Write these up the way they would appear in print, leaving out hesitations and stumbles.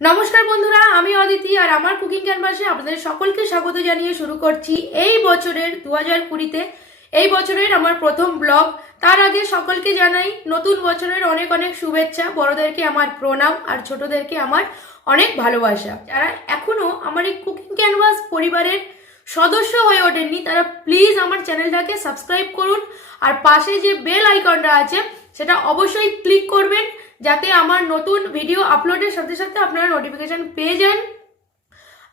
নমস্কার বন্ধুরা, আমি অদিতি আর আমার কুকিং ক্যানভাসে আপনাদের সকলকে স্বাগত জানিয়ে শুরু করছি এই বছরের 2020-তে এই বছরের আমার প্রথম ব্লগ। তার আগে সকলকে জানাই নতুন বছরের অনেক অনেক শুভেচ্ছা। বড়দেরকে আমার প্রণাম আর ছোটদেরকে আমার অনেক ভালোবাসা। যারা এখনো আমার এই কুকিং ক্যানভাস পরিবারের সদস্য হয়ে ওঠেননি তারা প্লিজ আমার চ্যানেলটাকে সাবস্ক্রাইব করুন আর পাশে যে বেল আইকনটা আছে সেটা অবশ্যই ক্লিক করবেন যাতে আমার নতুন ভিডিও আপলোডের সাথে সাথে আপনারা নোটিফিকেশন পেয়ে যান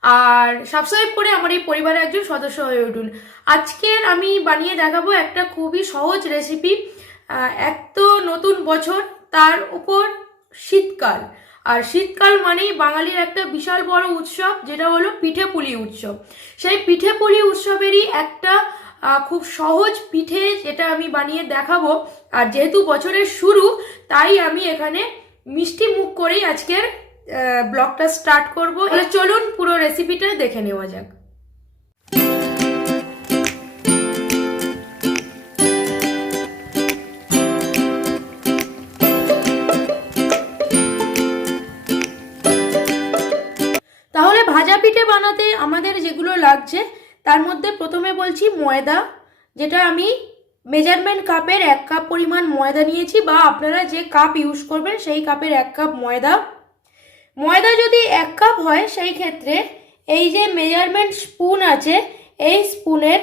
আর সাবস্ক্রাইব করে আমার এই পরিবারের একজন সদস্য হয়ে উঠুন। আজকের আমি বানিয়ে দেখাবো একটা খুবই সহজ রেসিপি। এক তো নতুন বছর, তার উপর শীতকাল, আর শীতকাল মানেই বাঙালির একটা বিশাল বড় উৎসব যেটা হলো পিঠেপুলি উৎসব। সেই পিঠেপুলি উৎসবেরই একটা খুব সহজ পিঠে যেটা আমি বানিয়ে দেখাবো। আর যেহেতু বছরের শুরু তাই আমি এখানে মিষ্টি মুখ করেই আজকের ব্লগটা স্টার্ট করব। চলুন পুরো রেসিপিটা দেখে নেওয়া যাক। তাহলে ভাজা পিঠে বানাতে আমাদের যেগুলো লাগছে তার মধ্যে প্রথমে বলছি ময়দা, যেটা আমি মেজারমেন্ট কাপের 1 কাপ পরিমাণ ময়দা নিয়েছি, বা আপনারা যে কাপ ইউজ করবেন সেই কাপের 1 কাপ ময়দা। ময়দা যদি 1 কাপ হয় সেই ক্ষেত্রে এই যে মেজারমেন্ট স্পুন আছে এই স্পুনের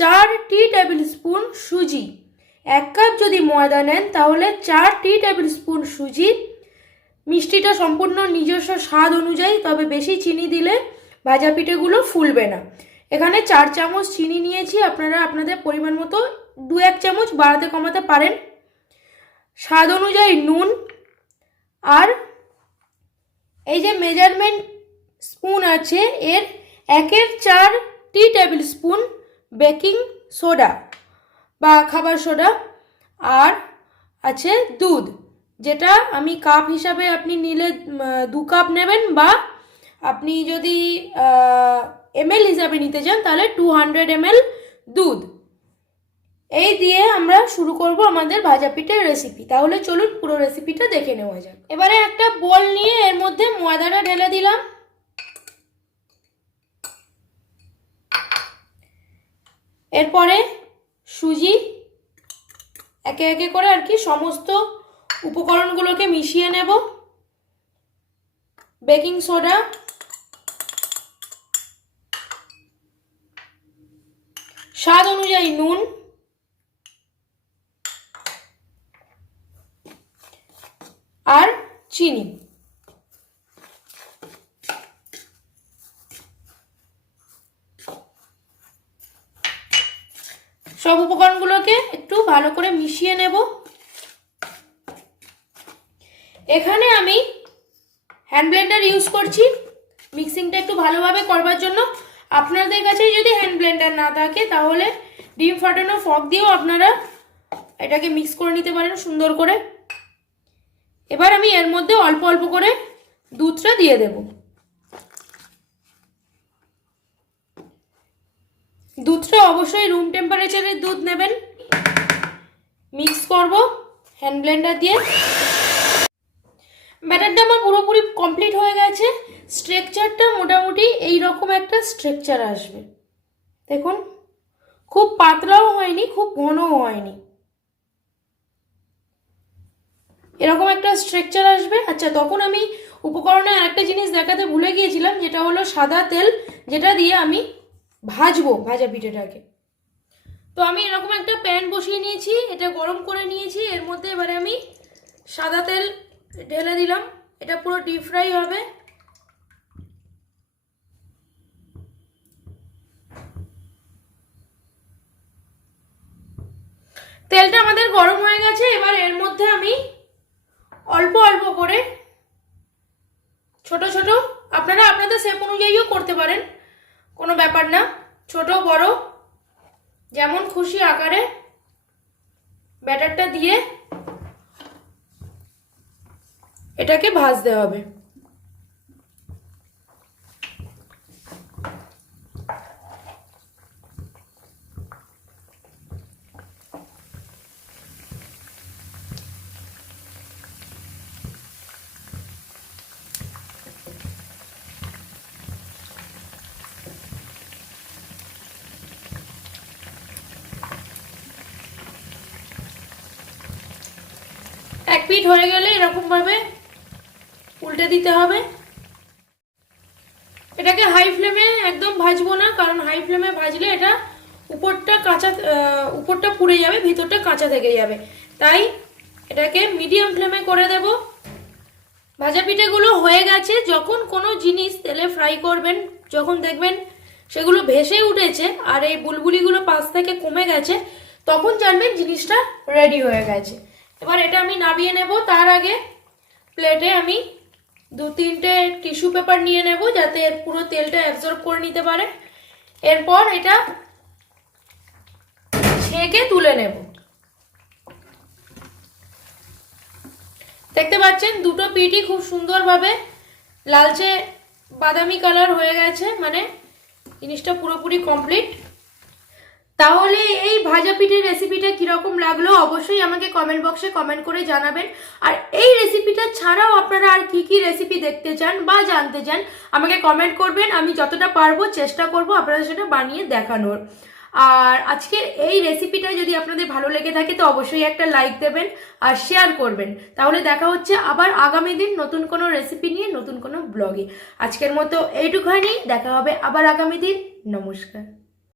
4 টি টেবিল স্পুন সুজি। 1 কাপ যদি ময়দা নেন তাহলে 4 টি টেবিল স্পুন সুজি। মিষ্টিটা সম্পূর্ণ নিজস্ব স্বাদ অনুযায়ী, তবে বেশি চিনি দিলে ভাজা পিঠেগুলো ফুলবে না। এখানে 4 চামচ চিনি নিয়েছি, আপনারা আপনাদের পরিমাণ মতো 2-1 চামচ বাড়াতে কমাতে পারেন। স্বাদ অনুযায়ী নুন, আর এই যে মেজারমেন্ট স্পুন আছে এর 1/4 টি টেবিল স্পুন বেকিং সোডা বা খাবার সোডা, আর আছে দুধ, যেটা আমি কাপ হিসাবে আপনি নিলে 2 কাপ নেবেন, বা আপনি যদি এমএল হিসাবে নিতে চান তাহলে 200 ml দুধ। এই দিয়ে আমরা শুরু করব আমাদের ভাজা পিঠের রেসিপি। তাহলে চলুন পুরো রেসিপিটা দেখে নেওয়া যাক। এবারে একটা বোল নিয়ে এর মধ্যে ময়দাটা ঢেলে দিলাম। এরপরে সুজি একে একে করে আর কি সমস্ত উপকরণগুলোকে মিশিয়ে নেব। বেকিং সোডা, স্বাদ অনুযায়ী নুন, আর চিনি। সব উপকরণগুলোকে একটু ভালো করে মিশিয়ে নেব। এখানে আমি হ্যান্ড ব্লেন্ডার ইউজ করছি মিক্সিংটা একটু ভালোভাবে করবার জন্য। আপনাদের কাছে যদি হ্যান্ড ব্লেন্ডার না থাকে তাহলে ডিম ফাটানো ফর্ক দিয়েও আপনারা এটাকে মিক্স করে নিতে পারেন সুন্দর করে। এবার আমি এর মধ্যে অল্প অল্প করে দুধটা দিয়ে দেব। দুধটা অবশ্যই রুম টেম্পারেচারের দুধ নেবেন। মিক্স করব হ্যান্ড ব্লেন্ডার দিয়ে। ব্যাটারটা আমার পুরোপুরি কমপ্লিট হয়ে গেছে। স্ট্রাকচারটা মোটামুটি এইরকম একটা স্ট্রাকচার আসবে। দেখুন, খুব পাতলাও হয়নি খুব ঘনও হয়নি, এরকম একটা স্ট্রাকচার আসবে। আচ্ছা, তখন আমি উপকরণে আরেকটা জিনিস দেখাতে ভুলে গিয়েছিলাম, যেটা হলো সাদা তেল, যেটা দিয়ে আমি ভাজবো ভাজা পিঠেটাকে। তো আমি এরকম একটা প্যান বসিয়ে নিয়েছি, এটা গরম করে নিয়েছি। এর মধ্যে এবারে আমি সাদা তেল ঢেলে দিলাম। এটা পুরো ডিপ ফ্রাই হবে। তেলটা আমাদের গরম হয়ে গেছে। এবার এর মধ্যে আমি অল্প অল্প করে ছোট ছোট, আপনারা আপনাদের শেপ অনুযায়ীও করতে পারেন, কোনো ব্যাপার না, ছোট বড় যেমন খুশি আকারে ব্যাটারটা দিয়ে এটাকে ভাজতে হবে। পিঠ হয়ে গেলে এরকমভাবে উল্টে দিতে হবে। এটাকে হাই ফ্লেমে একদম ভাজবো না, কারণ হাই ফ্লেমে ভাজলে এটা উপরটা পুড়ে যাবে, ভিতরটা কাঁচা থেকে যাবে। তাই এটাকে মিডিয়াম ফ্লেমে করে দেব। ভাজা পিঠেগুলো হয়ে গেছে। যখন কোনো জিনিস তেলে ফ্রাই করবেন, যখন দেখবেন সেগুলো ভেসে উঠেছে আর এই বুলবুলিগুলো পাশ থেকে কমে গেছে, তখন জানবেন জিনিসটা রেডি হয়ে গেছে। এবার এটা আমি নামিয়ে নেব। তার আগে প্লেটে আমি 2-3টে টিস্যু পেপার নিয়ে নেব, যাতে এর পুরো তেলটা অ্যাবজর্ব করে নিতে পারে। এরপর এটা ছেঁকে তুলে নেব। দেখতে পাচ্ছেন দুটো পিঠই খুব সুন্দরভাবে লালচে বাদামি কালার হয়ে গেছে, মানে জিনিসটা পুরোপুরি কমপ্লিট। তাহলে এই ভাজা পিঠের রেসিপিটা কিরকম লাগলো অবশ্যই আমাকে কমেন্ট বক্সে কমেন্ট করে জানাবেন। আর এই রেসিপিটা ছাড়াও আপনারা আর কি কি রেসিপি দেখতে চান বা জানতে চান আমাকে কমেন্ট করবেন। আমি যতটা পারবো চেষ্টা করব আপনাদের সেটা বানিয়ে দেখানোর। আর আজকের এই রেসিপিটা যদি আপনাদের ভালো লেগে থাকে তো অবশ্যই একটা লাইক দেবেন আর শেয়ার করবেন। তাহলে দেখা হচ্ছে আবার আগামী দিন নতুন কোনো রেসিপি নিয়ে, নতুন কোনো ব্লগে। আজকের মতো এইটুখানি, দেখা হবে আবার আগামী দিন। নমস্কার।